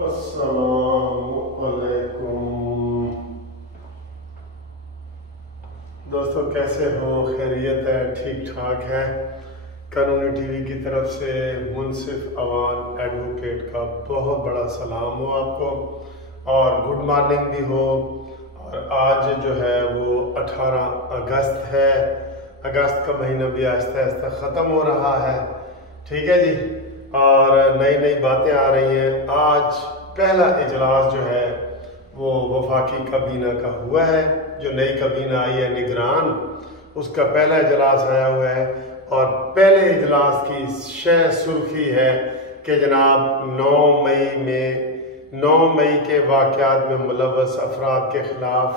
अस्सलामुअलैकुम दोस्तों, कैसे हो? खैरियत है? ठीक ठाक है? कानूनी टीवी की तरफ से मुनसिफ अवान एडवोकेट का बहुत बड़ा सलाम हो आपको और गुड मॉर्निंग भी हो। और आज जो है वो 18 अगस्त है। अगस्त का महीना भी आहिस्ता आहिस्ता ख़त्म हो रहा है। ठीक है जी, और नई नई बातें आ रही हैं। आज पहला इजलास जो है वो वफाकी काबीना का हुआ है। जो नई काबीना आई है निगरान, उसका पहला इजलास आया हुआ है और पहले इजलास की शह सुर्खी है कि जनाब 9 मई के वाक़यात में मुलव्वस अफराद के खिलाफ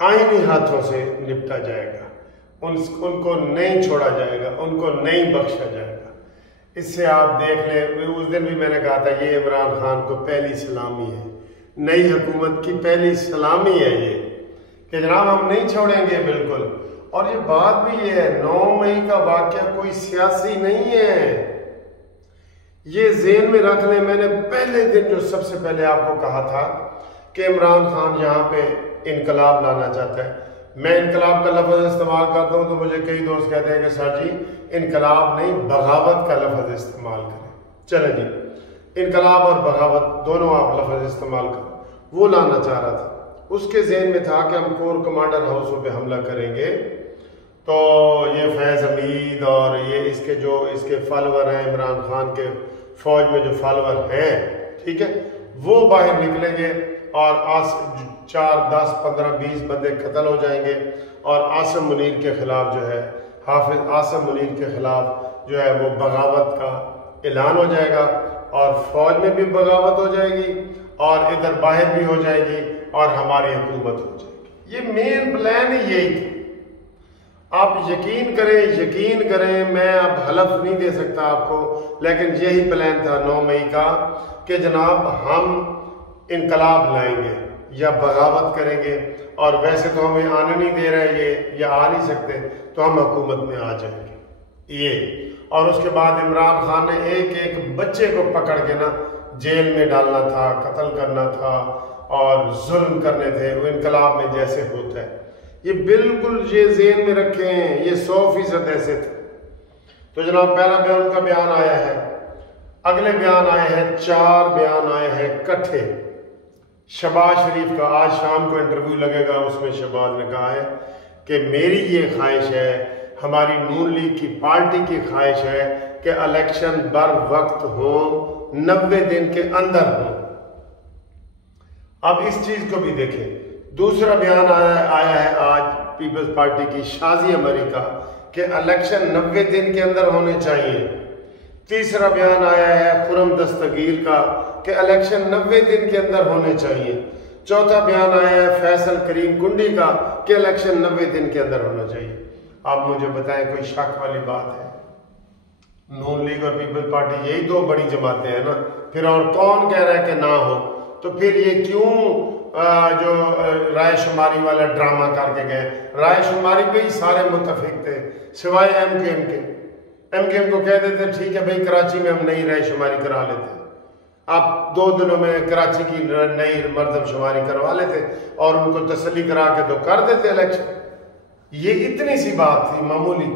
आईनी हाथों से निपटा जाएगा। उनको नहीं छोड़ा जाएगा, उनको नहीं बख्शा जाएगा। इससे आप देख लें, उस दिन भी मैंने कहा था ये इमरान खान को पहली सलामी है, नई हुकूमत की पहली सलामी है ये कि जनाब हम नहीं छोड़ेंगे बिल्कुल। और ये बात भी ये है, 9 मई का वाक़या कोई सियासी नहीं है, ये ज़हन में रख लें। मैंने पहले दिन जो सबसे पहले आपको कहा था कि इमरान खान यहाँ पे इनकलाब लाना चाहता है। मैं इनकलाब का लफ्ज़ इस्तेमाल करता हूँ तो मुझे कई दोस्त कहते हैं कि सर जी इनकलाब नहीं, बगावत का लफ्ज़ इस्तेमाल करें। चले जी, इनकलाब और बगावत दोनों आप लफ्ज़ इस्तेमाल करो। वो लाना चाह रहा था, उसके ज़हन में था कि हम कोर कमांडर हाउसों पे हमला करेंगे तो ये फैज़ हमीद और ये इसके फॉलोअर हैं, इमरान खान के फौज में जो फॉलोअर हैं, ठीक है, वो बाहर निकलेंगे और 4, 10, 15, 20 बंदे कत्ल हो जाएंगे और आसिम मुनीर के खिलाफ जो है, हाफिज आसिम मुनीर के खिलाफ जो है वो बगावत का ऐलान हो जाएगा और फौज में भी बगावत हो जाएगी और इधर बाहर भी हो जाएगी और हमारी हुकूमत हो जाएगी। ये मेन प्लान ही यही था। आप यकीन करें, मैं अब हलफ नहीं दे सकता आपको, लेकिन यही प्लान था 9 मई का कि जनाब हम इनकलाब लाएंगे या बगावत करेंगे और वैसे तो हमें आने नहीं दे रहे ये या आ नहीं सकते, तो हम हुकूमत में आ जाएंगे ये। और उसके बाद इमरान खान ने एक एक बच्चे को पकड़ के ना जेल में डालना था, कत्ल करना था और जुल्म करने थे, वो इनकलाब में जैसे होता है। ये बिल्कुल ये ज़हन में रखे हैं, ये 100% ऐसे थे। तो जनाब पहला बयान उनका बयान आया है, अगले बयान आए हैं, 4 बयान आए हैं इकट्ठे। शहबाज शरीफ का आज शाम को इंटरव्यू लगेगा, उसमें शहबाज ने कहा है कि मेरी ये ख्वाहिश है, हमारी नून लीग की पार्टी की ख्वाहिश है कि इलेक्शन बर वक्त हो, 90 दिन के अंदर हो। अब इस चीज को भी देखें। दूसरा बयान आया है आज पीपल्स पार्टी की शाजिया मरी का कि इलेक्शन 90 दिन के अंदर होने चाहिए। तीसरा बयान आया है खुरम दस्तगीर का कि इलेक्शन 90 दिन के अंदर होने चाहिए। चौथा बयान आया है फैसल करीम कुंडी का कि इलेक्शन 90 दिन के अंदर होना चाहिए। आप मुझे बताएं, कोई शक वाली बात है? नून लीग और पीपल्स पार्टी यही 2 बड़ी जमातें हैं ना, फिर और कौन कह रहा है कि ना हो? तो फिर ये क्यों जो राय शुमारी वाला ड्रामा करके गए? राय शुमारी पे ही सारे मुतफिक थे सिवाय एमकेएम के। एमकेएम को कह देते ठीक है भाई कराची में हम नई राय शुमारी करा लेते, आप 2 दिनों में कराची की नई मरदमशुमारी करवा लेते और उनको तसल्ली करा के तो कर देते इलेक्शन। ये इतनी सी बात थी मामूली,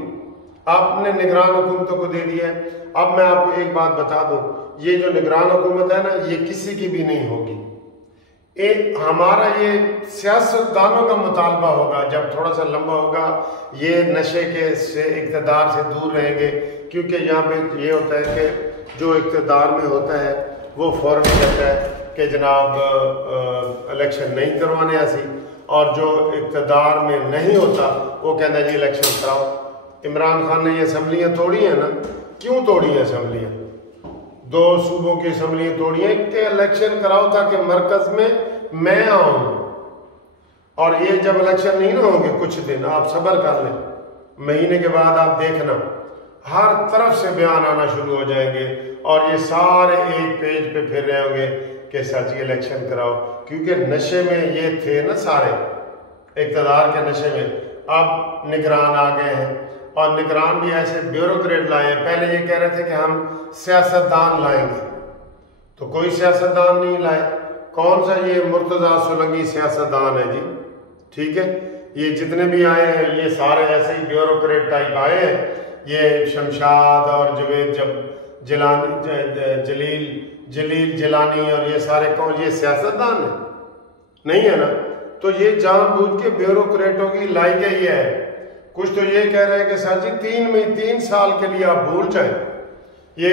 आपने निगरान हुकूमतों को दे दिया है। अब मैं आपको एक बात बता दूं, ये जो निगरान हुकूमत है ना, ये किसी की भी नहीं होगी। हमारा ये सियासतदानों का मुतालबा होगा, जब थोड़ा सा लंबा होगा, ये नशे के से इक़्तिदार से दूर रहेंगे। क्योंकि यहाँ पे ये होता है कि जो इक़्तिदार में होता है वो फौरन कहता है कि जनाब इलेक्शन नहीं करवाने ऐसी, और जो इक़्तिदार में नहीं होता वो कहता है जी इलेक्शन कराओ। इमरान खान ने ये असम्बलियाँ तोड़ी हैं ना, क्यों तोड़ी हैं असम्बलियाँ? 2 सूबों की असम्बलियाँ तोड़ी हैं कि इलेक्शन कराओ ताकि मरकज में मैं आऊँ। और ये जब इलेक्शन नहीं ना होंगे, कुछ दिन आप सब्र कर लें, महीने के बाद आप देखना हर तरफ से बयान आना शुरू हो जाएंगे और ये सारे एक पेज पे फिर रहे होंगे कि सच इलेक्शन कराओ। क्योंकि नशे में ये थे ना सारे, इक़्तिदार के नशे में। अब निगरान आ गए हैं और निगरान भी ऐसे ब्यूरोक्रेट लाए हैं। पहले ये कह रहे थे कि हम सियासतदान लाएंगे, तो कोई सियासतदान नहीं लाए। कौन सा ये मुर्तजा सोलंकी सियासतदान है जी? ठीक है, ये जितने भी आए हैं ये सारे ऐसे ही ब्यूरोक्रेट टाइप आए हैं। ये शमशाद और जवेद जलील जिलानी और ये सारे कौन, ये सियासतदान है? नहीं है ना। तो ये जानबूझ के ब्यूरोक्रेटों की लाई गई है। कुछ तो ये कह रहे हैं कि सर जी 3 साल के लिए आप भूल जाए। ये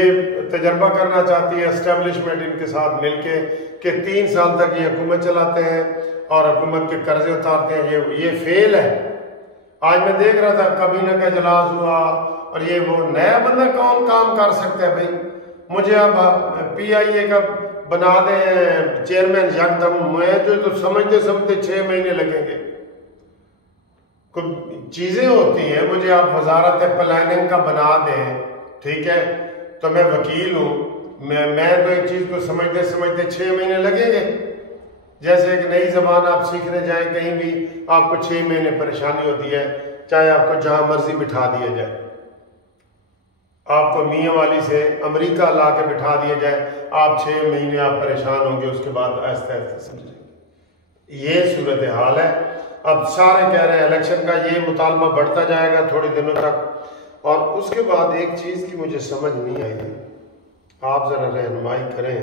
तजर्बा करना चाहती है एस्टेब्लिशमेंट इनके साथ मिलके कि 3 साल तक ये हुकूमत चलाते हैं और हुकूमत के कर्जे उतारते हैं। ये फेल है। आज मैं देख रहा था काबीना का इजलास हुआ और ये वो नया बंदा कौन काम कर सकता है भाई? मुझे अब PIA का बना दें चेयरमैन यकदम, मैं तो समझते 6 महीने लगेंगे। कुछ चीजें होती हैं, मुझे आप वजारत प्लानिंग का बना दें, ठीक है, तो मैं वकील हूँ, मैं तो एक चीज को समझते 6 महीने लगेंगे। जैसे एक नई जबान आप सीखने जाए कहीं भी, आपको 6 महीने परेशानी होती है, चाहे आपको जहां मर्जी बिठा दिया जाए। आपको मियाँ वाली से अमेरिका ला के बिठा दिया जाए, आप 6 महीने आप परेशान होंगे, उसके बाद आहिस्ता आहिस्ता समझेंगे। ये सूरत हाल है। अब सारे कह रहे हैं इलेक्शन का ये मुतालबा बढ़ता जाएगा थोड़े दिनों तक। और उसके बाद एक चीज की मुझे समझ नहीं आई है, आप जरा रहनुमाई करें।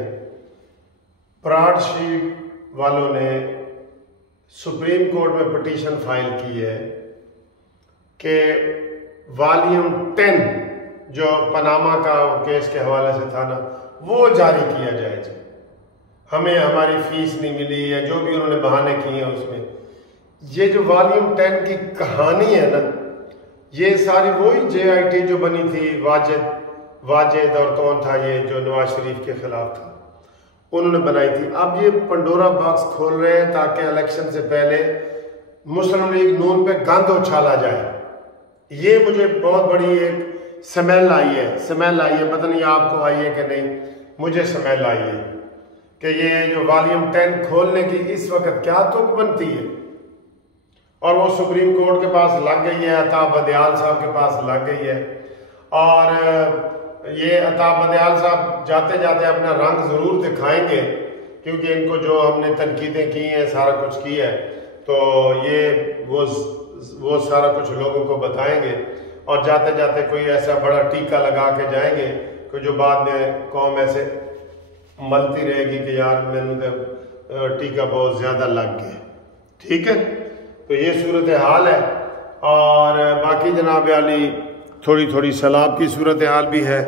प्राट शीट वालों ने सुप्रीम कोर्ट में पिटीशन फाइल की है कि वॉल्यूम 10 जो पनामा का केस के हवाले से था ना, वो जारी किया जाए जी। हमें हमारी फीस नहीं मिली या जो भी उन्होंने बहाने किए हैं उसमें, ये जो वॉल्यूम 10 की कहानी है ना, ये सारी वही JIT जो बनी थी वाजिद और कौन था ये जो नवाज शरीफ के खिलाफ था, उन्होंने बनाई थी। अब ये पंडोरा बॉक्स खोल रहे हैं ताकि इलेक्शन से पहले मुस्लिम लीग नून पे गंद उछाला जाए। ये मुझे बहुत बड़ी एक स्मेल आई है, पता नहीं आपको आई है कि नहीं, मुझे स्मेल आई है कि ये जो वॉल्यूम 10 खोलने की इस वक्त क्या तुक बनती है। और वो सुप्रीम कोर्ट के पास लग गई है, अताब बदियाल साहब के पास लग गई है। और ये अताब बदियाल साहब जाते जाते अपना रंग जरूर दिखाएंगे, क्योंकि इनको जो हमने तनकीदें की हैं, सारा कुछ किया है, तो ये वो सारा कुछ लोगों को बताएंगे। और जाते जाते कोई ऐसा बड़ा टीका लगा के जाएंगे कि जो बाद में कौम ऐसे मलती रहेगी कि यार मैंने तो टीका बहुत ज्यादा लग गया। ठीक है, तो ये सूरत हाल है। और बाकी जनाब अली थोड़ी थोड़ी सैलाब की सूरत हाल भी है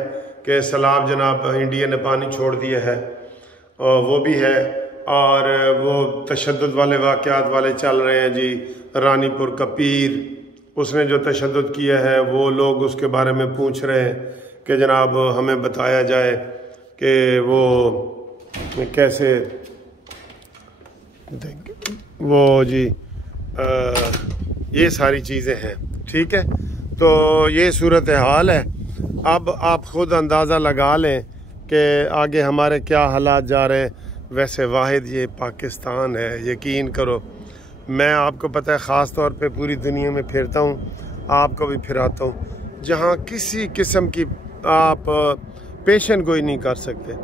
कि सैलाब जनाब इंडिया ने पानी छोड़ दिया है, और वो भी है। और वो तशद्दुद वाले वाक़यात वाले चल रहे हैं जी। रानीपुर का पीर, उसने जो तशद्दुद किया है, वो लोग उसके बारे में पूछ रहे हैं कि जनाब हमें बताया जाए कि वो कैसे वो जी ये सारी चीज़ें हैं। ठीक है, तो ये सूरत हाल है। अब आप ख़ुद अंदाज़ा लगा लें कि आगे हमारे क्या हालात जा रहे हैं। वैसे वाहिद ये पाकिस्तान है, यकीन करो। मैं आपको पता है ख़ास तौर पे पूरी दुनिया में फिरता हूँ, आपको भी फिराता हूँ, जहाँ किसी किस्म की आप पेशन गोई नहीं कर सकते।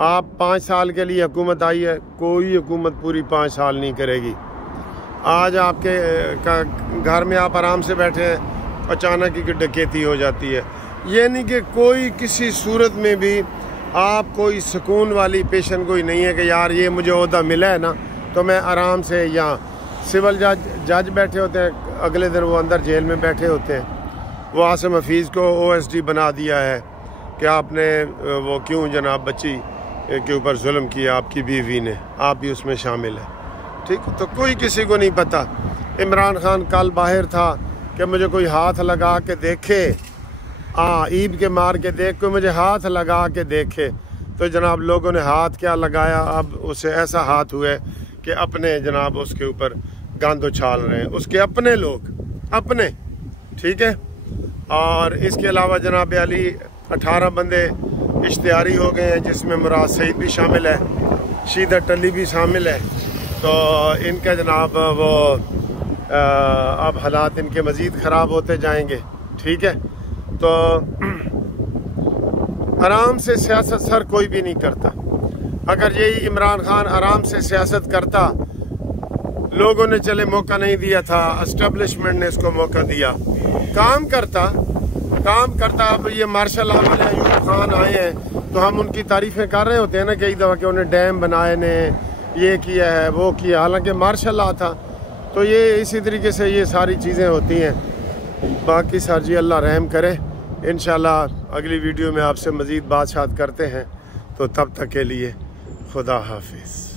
आप 5 साल के लिए हुकूमत आई है, कोई हुकूमत पूरी 5 साल नहीं करेगी। आज आपके घर में आप आराम से बैठे हैं, अचानक ही डकैती हो जाती है। ये नहीं कि कोई किसी सूरत में भी आप कोई सुकून वाली पेशन गोई नहीं है कि यार ये मुझे ओहदा मिला है ना तो मैं आराम से, यहाँ सिविल जज बैठे होते हैं, अगले दिन वो अंदर जेल में बैठे होते हैं। वो आसिम हफीज़ को OSD बना दिया है कि आपने वो क्यों जनाब बच्ची के ऊपर जुल्म किया, आपकी बीवी ने, आप भी उसमें शामिल है। ठीक, तो कोई किसी को नहीं पता। इमरान खान कल बाहर था कि मुझे कोई हाथ लगा के देखे, ईद के मार के देख, कोई मुझे हाथ लगा के देखे। तो जनाब लोगों ने हाथ क्या लगाया, अब उसे ऐसा हाथ हुआ है कि अपने जनाब उसके ऊपर गंद उछाल रहे हैं, उसके अपने लोग अपने। ठीक है, और इसके अलावा जनाब अली 18 बंदे इश्तिहारी हो गए हैं, जिसमें मुराद सईद भी शामिल है, शीदा टली भी शामिल है। तो इनका जनाब वो अब हालात इनके मज़ीद ख़राब होते जाएंगे। ठीक है, तो आराम से सियासत सर कोई भी नहीं करता। अगर यही इमरान खान आराम से सियासत करता, लोगों ने चले मौका नहीं दिया था, एस्टेब्लिशमेंट ने इसको मौका दिया, काम करता। अब ये मार्शल लॉ वाले अयूब खान आए हैं तो हम उनकी तारीफें कर रहे होते हैं ना कई दफ़ा कि उन्हें डैम बनाए ने, ये किया है, वो किया, हालांकि मार्शल लॉ था। तो ये इसी तरीके से ये सारी चीज़ें होती हैं। बाकी सर जी अल्लाह रहम करे। इंशाल्लाह अगली वीडियो में आपसे मज़ीद बात करते हैं। तो तब तक के लिए खुदा हाफिज़।